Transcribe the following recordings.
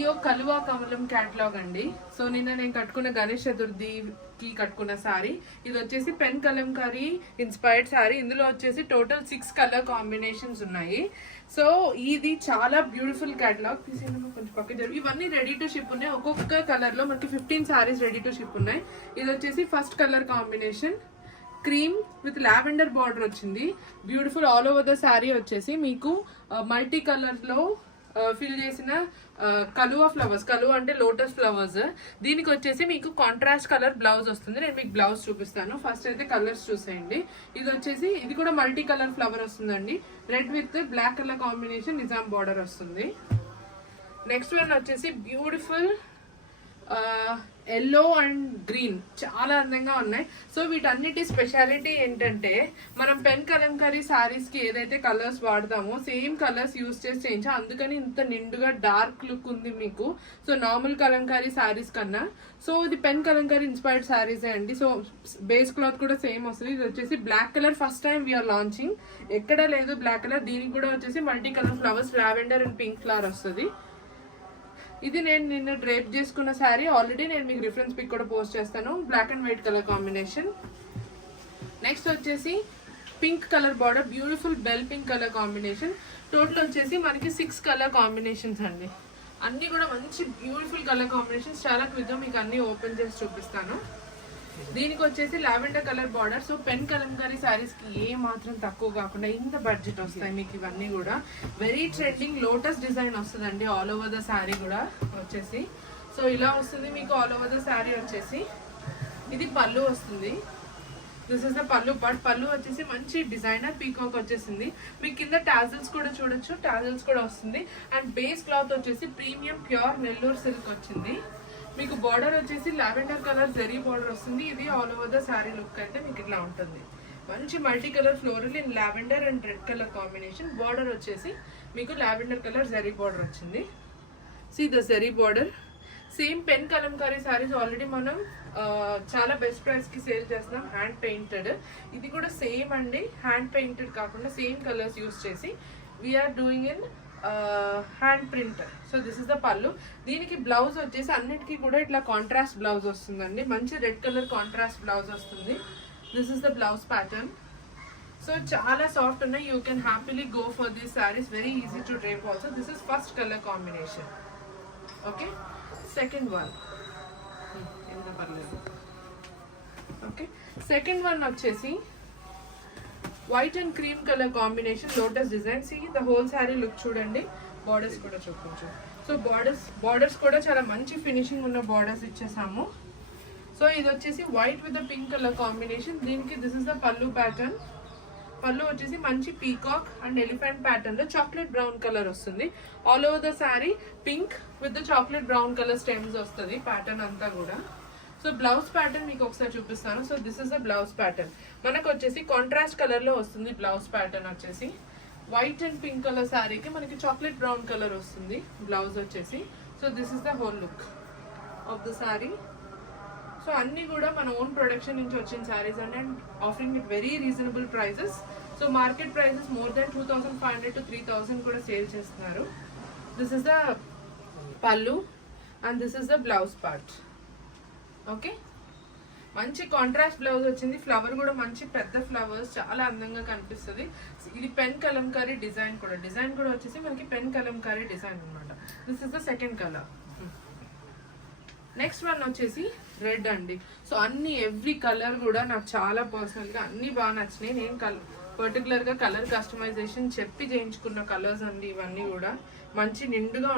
Video కలువా కమలం catalogue అండి. So నిన్న నేను కట్టుకున్న గణేష్ చతుర్థికి కట్టుకున్న సారీ, ఇది వచ్చేసి పెన్ కలంకారీ ఇన్స్పైర్డ్ సారీ. ఇందులో వచ్చేసి టోటల్ 6 కలర్ కాంబినేషన్స్ ఉన్నాయి. సో ఇది చాలా బ్యూటిఫుల్ క్యాటలాగ్. కొంచెం పక్క జరుగు. ఇవన్నీ రెడీ టు షిప్ ఉన్నాయి. ఒక్కొక్క కలర్ లో మనకి 15 సారీస్ రెడీ టు షిప్ ఉన్నాయి. ఇది వచ్చేసి first colour combination cream with lavender border వచ్చింది. Beautiful all over the sari వచ్చేసి మీకు మల్టీ కలర్ లో ఫిల్ చేసిన కలువా ఫ్లవర్స్, కలువా అంటే లోటస్ ఫ్లవర్స్. దీనికి వచ్చేసి మీకు కాంట్రాస్ట్ కలర్ బ్లౌజ్ వస్తుంది. నేను మీకు బ్లౌజ్ చూపిస్తాను. ఫస్ట్ అయితే కలర్స్ చూసేయండి. ఇది వచ్చేసి ఇది కూడా మల్టీ కలర్ ఫ్లవర్ వస్తుందండి. Red with black colour combination Nizam border వస్తుంది. నెక్స్ట్ వన్ వచ్చేసి బ్యూటిఫుల్ ఎల్లో అండ్ గ్రీన్, చాలా అందంగా ఉన్నాయి. సో వీటన్నిటి స్పెషాలిటీ ఏంటంటే మనం పెన్ కలంకారీ సారీస్ కి ఏదైతే కలర్స్ వాడతామో సేమ్ కలర్స్ యూజ్ చేసి చేయించా, అందుకని ఇంత నిండుగా డార్క్ లుక్ ఉంది మీకు. సో నార్మల్ కలంకారీ సారీస్ కన్నా సో ఇది పెన్ కలంకారీ ఇన్స్పైర్డ్ సారీస్ అండి. సో బేస్ క్లాత్ కూడా సేమ్ వస్తుంది. ఇది వచ్చేసి black colour first time we are launching, ఎక్కడ లేదు బ్లాక్ కలర్. దీనికి కూడా వచ్చేసి multi colour flowers, lavender and pink flower వస్తుంది. ఇది నేను నిన్న డ్రేప్ చేసుకున్న శారీ. ఆల్రెడీ నేను మీకు రిఫరెన్స్ పిక్ కూడా పోస్ట్ చేస్తాను. Black and white colour combination. Next వచ్చేసి pink colour border, beautiful bell pink colour combination. Total వచ్చేసి మనకి 6 కలర్ కాంబినేషన్స్ అండి. అన్ని కూడా మంచి బ్యూటిఫుల్ కలర్ కాంబినేషన్స్. చాలా క్విక్గా మీకు అన్ని ఓపెన్ చేసి చూపిస్తాను. దీనికి వచ్చేసి lavender colour border. So pen kalamkari saris కి ఏ మాత్రం తక్కువ కాకుండా ఇంత బడ్జెట్ వస్తాయి మీకు. ఇవన్నీ కూడా వెరీ ట్రెండింగ్ లోటస్ డిజైన్ వస్తుందండి ఆల్ ఓవర్ ద శారీ కూడా వచ్చేసి. సో ఇలా వస్తుంది మీకు ఆల్ ఓవర్ ద శారీ వచ్చేసి. ఇది పళ్ళు వస్తుంది. దిస్ ఇస్ ద పళ్ళు పార్ట్. పళ్ళు వచ్చేసి మంచి డిజైనర్ పీకాక్ వచ్చేసింది. మీకు కింద టాజల్స్ కూడా చూడొచ్చు, టాజల్స్ కూడా వస్తుంది. అండ్ బేస్ క్లాత్ వచ్చేసి ప్రీమియం ప్యూర్ నెల్లూరు సిల్క్ వచ్చింది. మీకు బార్డర్ వచ్చేసి లావెండర్ కలర్ జరీ బార్డర్ వస్తుంది. ఇది all over the sari look అయితే మీకు ఇట్లా ఉంటుంది. మంచి multi colour floral in lavender and red colour combination. Border వచ్చేసి మీకు లావెండర్ కలర్ జరీ బార్డర్ వచ్చింది. See the zari border. Same pen kalamkari saris already మనం చాలా బెస్ట్ ప్రైస్ కి సేల్ చేస్తున్నాం. Hand painted. ఇది కూడా సేమ్ అండి, హ్యాండ్ పెయింటెడ్ కాకుండా సేమ్ కలర్స్ యూస్ చేసి we are doing in hand print. So this is the పళ్ళు. దీనికి బ్లౌజ్ వచ్చేసి అన్నిటికీ కూడా ఇట్లా కాంట్రాస్ట్ బ్లౌజ్ వస్తుందండి. మంచి రెడ్ కలర్ కాంట్రాస్ట్ బ్లౌజ్ వస్తుంది. This is the blouse pattern. So చాలా సాఫ్ట్ ఉన్నాయి. You can happily go for these saris. Very easy to drape also. This is first colour combination. Okay, second one. Okay, second one వచ్చేసి white and cream colour combination lotus design. See the whole sari look చూడండి. Borders కూడా చూపించు. So borders కూడా చాలా మంచి finishing ఉన్న borders ఇచ్చేసాము. So ఇది వచ్చేసి white with the pink colour combination. దీనికి దిస్ ఇస్ ద పళ్ళు ప్యాటర్న్. పళ్ళు వచ్చేసి మంచి పీకాక్ అండ్ ఎలిఫెంట్ ప్యాటర్న్ లో చాక్లెట్ బ్రౌన్ కలర్ వస్తుంది. All over the sari pink with the chocolate brown colour stems వస్తుంది ప్యాటర్న్ అంతా కూడా. సో బ్లౌజ్ ప్యాటర్న్ మీకు ఒకసారి చూపిస్తాను. So this is the blouse pattern. మనకు వచ్చేసి కాంట్రాస్ట్ కలర్ లో వస్తుంది. బ్లౌజ్ ప్యాటర్న్ వచ్చేసి వైట్ అండ్ పింక్ కలర్ శారీకి మనకి చాక్లెట్ బ్రౌన్ కలర్ వస్తుంది బ్లౌజ్ వచ్చేసి. So this is the whole look of the sari. So అన్ని కూడా మన ఓన్ ప్రొడక్షన్ నుంచి వచ్చిన saris and offering it very reasonable prices. So market prices more than 2500 to 3000 కూడా సేల్ చేస్తున్నారు. This is the pallu and this is the blouse part. Okay, మంచి contrast blouse వచ్చింది. Flower కూడా మంచి పెద్ద ఫ్లవర్స్, చాలా అందంగా కనిపిస్తుంది. ఇది పెన్ కలంకారీ డిజైన్ కూడా వచ్చేసి మనకి పెన్ కలంకారీ డిజైన్ అనమాట. This is the second colour. Next one వచ్చేసి రెడ్ అండి. సో అన్ని ఎవ్రీ కలర్ కూడా నాకు చాలా పర్సనల్గా అన్ని బాగా నచ్చినాయి. నేను పర్టికులర్గా కలర్ కస్టమైజేషన్ చెప్పి చేయించుకున్న కలర్స్ అండి ఇవన్నీ కూడా. మంచి నిండుగా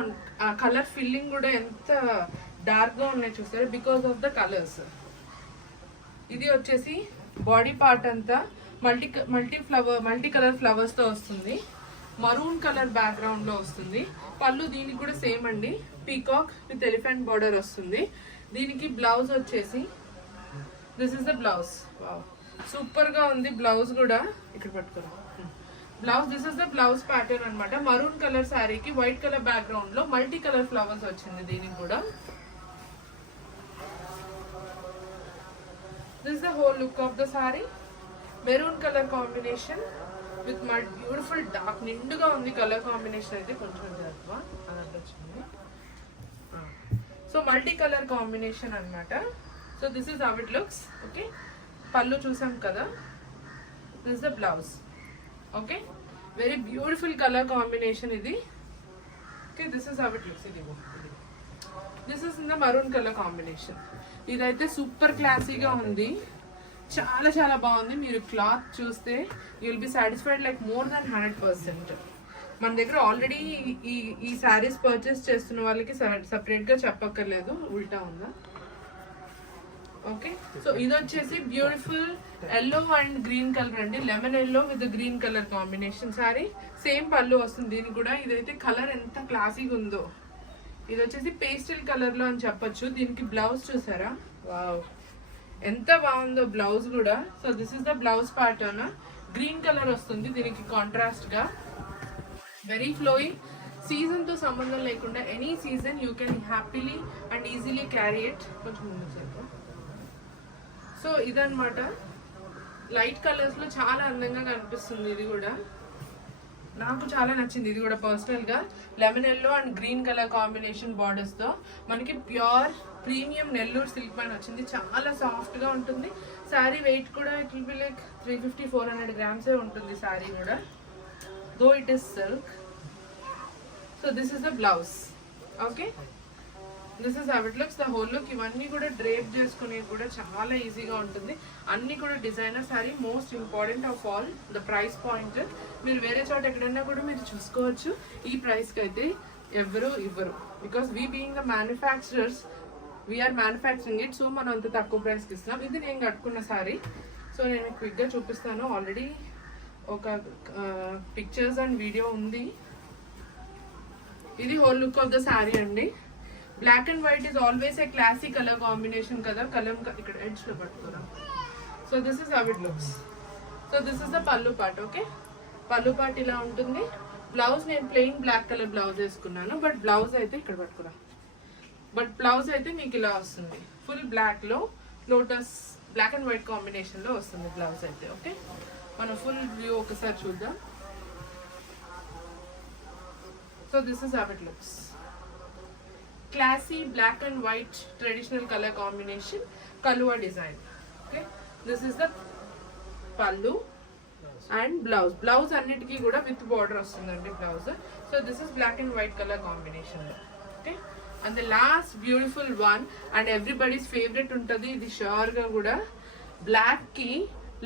ఆ కలర్ ఫిల్లింగ్ కూడా ఎంత డార్క్ గా ఉన్నాయి చూస్తారు బికాస్ ఆఫ్ ద కలర్స్. ఇది వచ్చేసి బాడీ పార్ట్ అంతా మల్టీ కలర్ ఫ్లవర్స్ తో వస్తుంది. మరూన్ కలర్ బ్యాక్గ్రౌండ్ లో వస్తుంది. పళ్ళు దీనికి కూడా సేమ్ అండి, పీకాక్ విత్ ఎలిఫెంట్ బార్డర్ వస్తుంది. దీనికి బ్లౌజ్ వచ్చేసి this is the blouse. Wow, super గా ఉంది బ్లౌజ్ కూడా. ఇక్కడ పట్టుకోండి blouse. This is the blouse pattern అనమాట. మరూన్ కలర్ శారీకి వైట్ కలర్ బ్యాక్గ్రౌండ్ లో మల్టీ కలర్ ఫ్లవర్స్ వచ్చింది దీనికి కూడా. This is the whole look of the saree. Maroon color combination with my beautiful dark నిండుగా ఉంది కలర్ కాంబినేషన్ అయితే కొంచెం జరుపువా అని వచ్చింది. మల్టీ కలర్ కాంబినేషన్ అన్నమాట. So this is how it looks. Okay, pallu చూసాం కదా, this is the blouse. Okay, very beautiful colour combination ఇది. Okay, this is how it looks. ఇది this is in the maroon colour combination. ఇదైతే super క్లాసీగా ఉంది, చాలా చాలా బాగుంది. మీరు క్లాత్ చూస్తే you will be satisfied like more than 100%. మన దగ్గర ఆల్రెడీ ఈ శారీస్ పర్చేస్ చేస్తున్న వాళ్ళకి సపరేట్గా చెప్పక్కర్లేదు, ఉల్టా ఉందా. ఓకే, సో ఇది వచ్చేసి beautiful yellow and green colour అండి, lemon yellow with green colour combination sari. Same pallu వస్తుంది దీనికి కూడా. ఇదైతే కలర్ ఎంత క్లాసీగా ఉందో. ఇది వచ్చేసి పేస్టల్ కలర్ లో అని చెప్పొచ్చు. దీనికి బ్లౌజ్ చూసారా, వావ్ ఎంత బాగుందో బ్లౌజ్ కూడా. So this is the blouse pattern. Green colour వస్తుంది దీనికి కాంట్రాస్ట్ గా. వెరీ ఫ్లోయింగ్, సీజన్ తో సంబంధం లేకుండా any season you can happily and easily carry it. కొంచెం ముందు చేద్దాం. సో ఇదన్నమాట, లైట్ కలర్స్ లో చాలా అందంగా కనిపిస్తుంది. ఇది కూడా నాకు చాలా నచ్చింది. ఇది కూడా పర్సనల్ గా lemon yellow and green colour combination borders తో మనకి ప్యూర్ ప్రీమియం నెల్లూరు సిల్క్ పైన వచ్చింది. చాలా సాఫ్ట్ గా ఉంటుంది. శారీ వెయిట్ కూడా it will be like 350-400 grams ఉంటుంది శారీ కూడా, though it is silk. So this is the blouse. Okay, this is how it looks, the whole look. ఇవన్నీ కూడా డ్రేప్ చేసుకునే కూడా చాలా ఈజీగా ఉంటుంది. అన్ని కూడా designer sari. Most important of all the price point. మీరు వేరే చోట ఎక్కడైనా కూడా మీరు చూసుకోవచ్చు, ఈ ప్రైస్కి అయితే ఎవరు ఇవ్వరు. Because we being the manufacturers, we are manufacturing it. So మనం అంత తక్కువ ప్రైస్కి ఇస్తున్నాం. ఇది నేను కట్టుకున్న శారీ. సో నేను మీకు క్విక్గా చూపిస్తాను. ఆల్రెడీ ఒక పిక్చర్స్ అండ్ వీడియో ఉంది. ఇది whole look of the sari అండి. Black and white is always a classy colour combination కదా. కలం ఇక్కడ ఎడ్జ్ లో పట్టుకోరా. So this is how it looks. So this is the pallu part. Okay, pallu part ఇలా ఉంటుంది. బ్లౌజ్ నేను ప్లెయిన్ బ్లాక్ కలర్ బ్లౌజ్ వేసుకున్నాను, బట్ బ్లౌజ్ అయితే ఇక్కడ పట్టుకురా. బట్ బ్లౌజ్ అయితే మీకు ఇలా వస్తుంది, ఫుల్ బ్లాక్ లో lotus black and white combination లో వస్తుంది బ్లౌజ్ అయితే. ఓకే, మనం ఫుల్ వ్యూ ఒకసారి చూద్దాం. So this is how it looks. Classy black and white traditional color combination, Kaluva design. Okay, this is the pallu and blouse. Blouse annitiki kuda with border ostundandi blouse. So this is black and white color combination. Okay, and the last beautiful one and everybody's favorite untadi, idi sure ga kuda black ki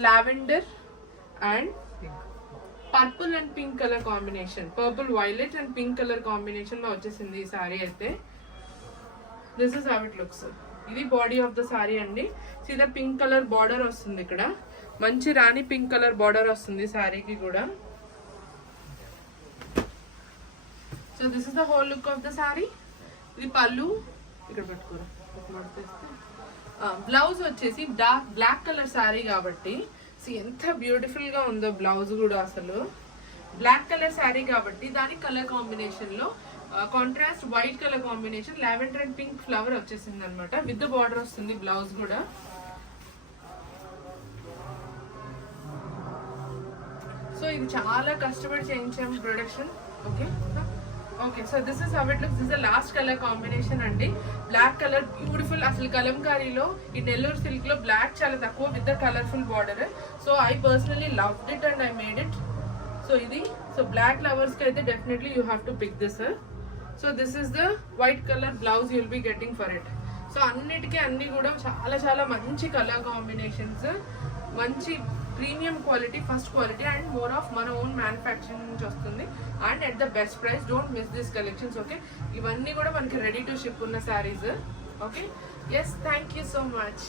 lavender and purple and pink color combination, purple violet and pink color combination lo vachesindi ee saree aithe. This is how it looks. ఇది body of the sorry అండి. సీదా pink colour border వస్తుంది ఇక్కడ, మంచి రాణి pink colour border వస్తుంది సారీకి కూడా. So this is the whole look of the sorry. ఇది పళ్ళు ఇక్కడ పెట్టుకోరా. బ్లౌజ్ వచ్చేసి డార్క్ బ్లాక్ కలర్ సారీ కాబట్టి ఎంత బ్యూటిఫుల్ గా ఉందో బ్లౌజ్ కూడా. అసలు బ్లాక్ కలర్ సారీ కాబట్టి దాని కలర్ కాంబినేషన్ లో contrast white colour combination lavender and pink flower వచ్చేసింది అనమాట. విత్ ద బార్డర్ వస్తుంది బ్లౌజ్ కూడా. సో ఇది చాలా కష్టపడి చేయించాం production. Okay okay, so this is how it looks. This is the last colour combination అండి. Black colour beautiful. అసలు కలంకారీలో ఈ నెల్లూరు సిల్క్ లో బ్లాక్ చాలా తక్కువ with the colourful border. So I personally loved it and I made it. So ఇది so black lovers కి అయితే definitely you have to pick this. So this is the white colour blouse you will be getting for it. So అన్నిటికీ అన్ని కూడా చాలా చాలా మంచి colour combinations, మంచి premium quality, first quality and more of మన ఓన్ మ్యానుఫ్యాక్చరింగ్ నుంచి వస్తుంది and at the best price. Don't miss this collections. Okay, ఇవన్నీ కూడా మనకి రెడీ టు షిప్ ఉన్న saris. Okay, yes, thank you so much.